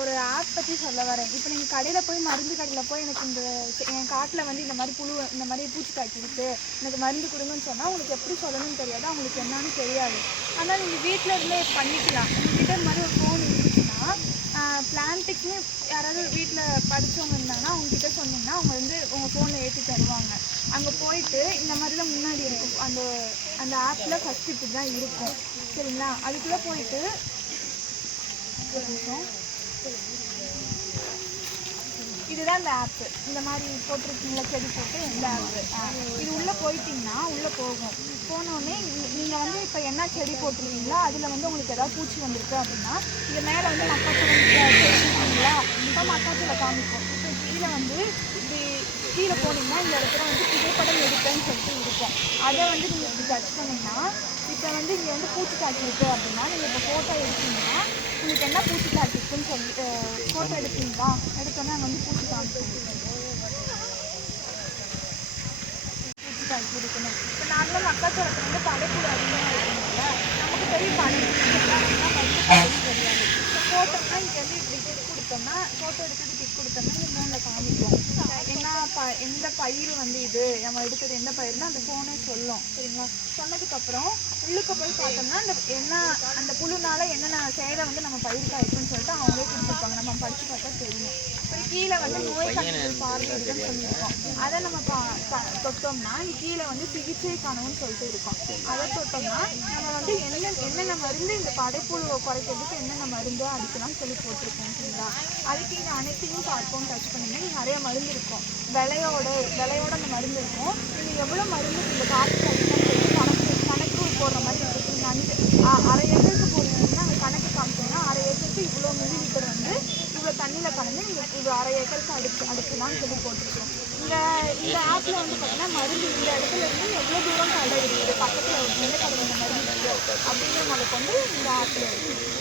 ஒரு ஆப் பற்றி சொல்ல வரேன். இப்போ நீங்கள் கடையில் போய் மருந்து கடையில் போய் எனக்கு இந்த என் காட்டில் வந்து இந்த மாதிரி புழு இந்த மாதிரி பூச்சி காய்ச்சிருக்கு எனக்கு மருந்து கொடுங்கன்னு சொன்னால் உங்களுக்கு எப்படி சொல்லணும்னு தெரியாது. அவங்களுக்கு என்னன்னு தெரியாது. ஆனால் நீங்கள் வீட்டில் இருந்தே பண்ணிக்கலாம். உங்கள்கிட்ட இந்த மாதிரி ஒரு ஃபோன் இருந்துச்சுன்னா பிளான்ட்டுக்குன்னு யாராவது வீட்டில் படித்தவங்க இருந்தாங்கன்னா அவங்கக்கிட்ட சொன்னீங்கன்னா அவங்க வந்து உங்கள் ஃபோனில் ஏற்றி தருவாங்க. அங்கே போயிட்டு இந்த மாதிரிலாம் முன்னாடி இருக்கும். அந்த அந்த ஆப்பில் ஃபஸ்ட்டு இப்படி தான் இருக்கும். சரிங்களா? அதுக்குள்ளே போயிட்டு ஒரு நிமிஷம் இதுதான் இந்த ஆப்பு இந்த மாதிரி போட்டிருக்கீங்களா? செடி போட்டு இந்த ஆப்பு இது உள்ளே போயிட்டீங்கன்னா உள்ளே போகும். போனோடனே நீங்கள் வந்து இப்போ என்ன செடி போட்டிருக்கீங்களோ அதில் வந்து உங்களுக்கு ஏதாவது பூச்சி வந்திருக்கு அப்படின்னா இது மேலே வந்து மக்காச்சோளம் தெரிஞ்சுங்களா இப்போ மக்காச்சோளம் காமிக்கும் இப்போ கீழே வந்து இப்படி கீழே போனீங்கன்னா இந்த இடத்துல வந்து புகைப்படம் எடுப்பேன்னு சொல்லிட்டு இருக்கும். அதை வந்து நீங்கள் இப்படி டச் பண்ணிங்கன்னா இப்போ வந்து இங்கே வந்து பூச்சி தாக்கி இருக்குது அப்படின்னா நீங்கள் இப்போ ஃபோட்டோ எடுத்தீங்கன்னா உங்களுக்கு என்ன பூச்சி தாக்கி இருக்குன்னு சொல்லி ஃபோட்டோ எடுப்பீங்களா? எடுத்தோன்னா அங்கே வந்து பூச்சி தாக்கி பூச்சி தாக்கி இருக்கணும் இப்போ நார்மலாக மக்காச்சோளத்தில் வந்து படைப்புழு அதிகமாக இருக்கணும்ல நமக்கு பெரிய படைப்புழு வந்து தெரியாது. இப்போ ஃபோட்டோனா இங்கே வந்து இப்படி கொடுத்தோம்னா ஃபோட்டோ எடுத்து கிட் கொடுத்தோம்னா இந்த ஃபோனில் காமிக்கும் என்ன ப எந்த பயிர் வந்து இது. நம்ம எடுத்தது எந்த பயிர்னா அந்த ஃபோனே சொல்லும். சரிங்களா? சொன்னதுக்கப்புறம் உள்ளுக்க போய் பார்த்தோம்னா அந்த என்ன அந்த புழுனால என்னென்ன சேவை வந்து நம்ம பயிருக்கு ஆயிருக்குன்னு சொல்லிட்டு அவங்களே கொடுத்துருப்பாங்க. நம்ம படித்து பார்த்தா தெரியும். அப்புறம் கீழே வந்து நோய் கட்டுதல் பார்வையிடுதுன்னு சொல்லியிருக்கோம். அதை நம்ம பா தொட்டோம்னா கீழே வந்து சிகிச்சை கனவுன்னு சொல்லிட்டு இருக்கும். அதை தொட்டோம்னா நம்ம வந்து என்ன என்னென்ன மருந்து இந்த படைப்புழுவை குறைக்கிறதுக்கு என்னென்ன மருந்து அடிக்கலாம்னு சொல்லி போட்டிருக்கோம் சரிங்களா? அதுக்கு இங்கே அனைத்தையும் பார்ப்போம் டச் பண்ணிங்கன்னா நிறைய மருந்து இருக்கும். விலையோட விலையோட அந்த மருந்து இருக்கும். நீங்கள் எவ்வளோ மருந்து இந்த காசு கணக்கு கணக்கு போடுற மாதிரி இருக்கும் நீங்கள் அஞ்சு அரை ஏக்கருக்கு போடுறீங்கன்னா அந்த கணக்கு காமிச்சீங்கன்னா அரை ஏக்கருக்கு இவ்வளோ மில்லி லிட்டர் வந்து இவ்வளோ தண்ணியில் கலந்து நீங்கள் இது அரை ஏக்கருக்கு அடிச்சு அடிக்கலாம்னு சொல்லி போட்டிருக்கோம். இந்த இந்த ஆப்பில் வந்து பார்த்தீங்கன்னா மருந்து இந்த இடத்துல இருந்து எவ்வளோ தூரம் கடை இருக்குது? பக்கத்தில் எந்த கடை இந்த மருந்து இருக்குது? அப்படிங்கிற முதல் வந்து இந்த ஆப்பில் இருக்குது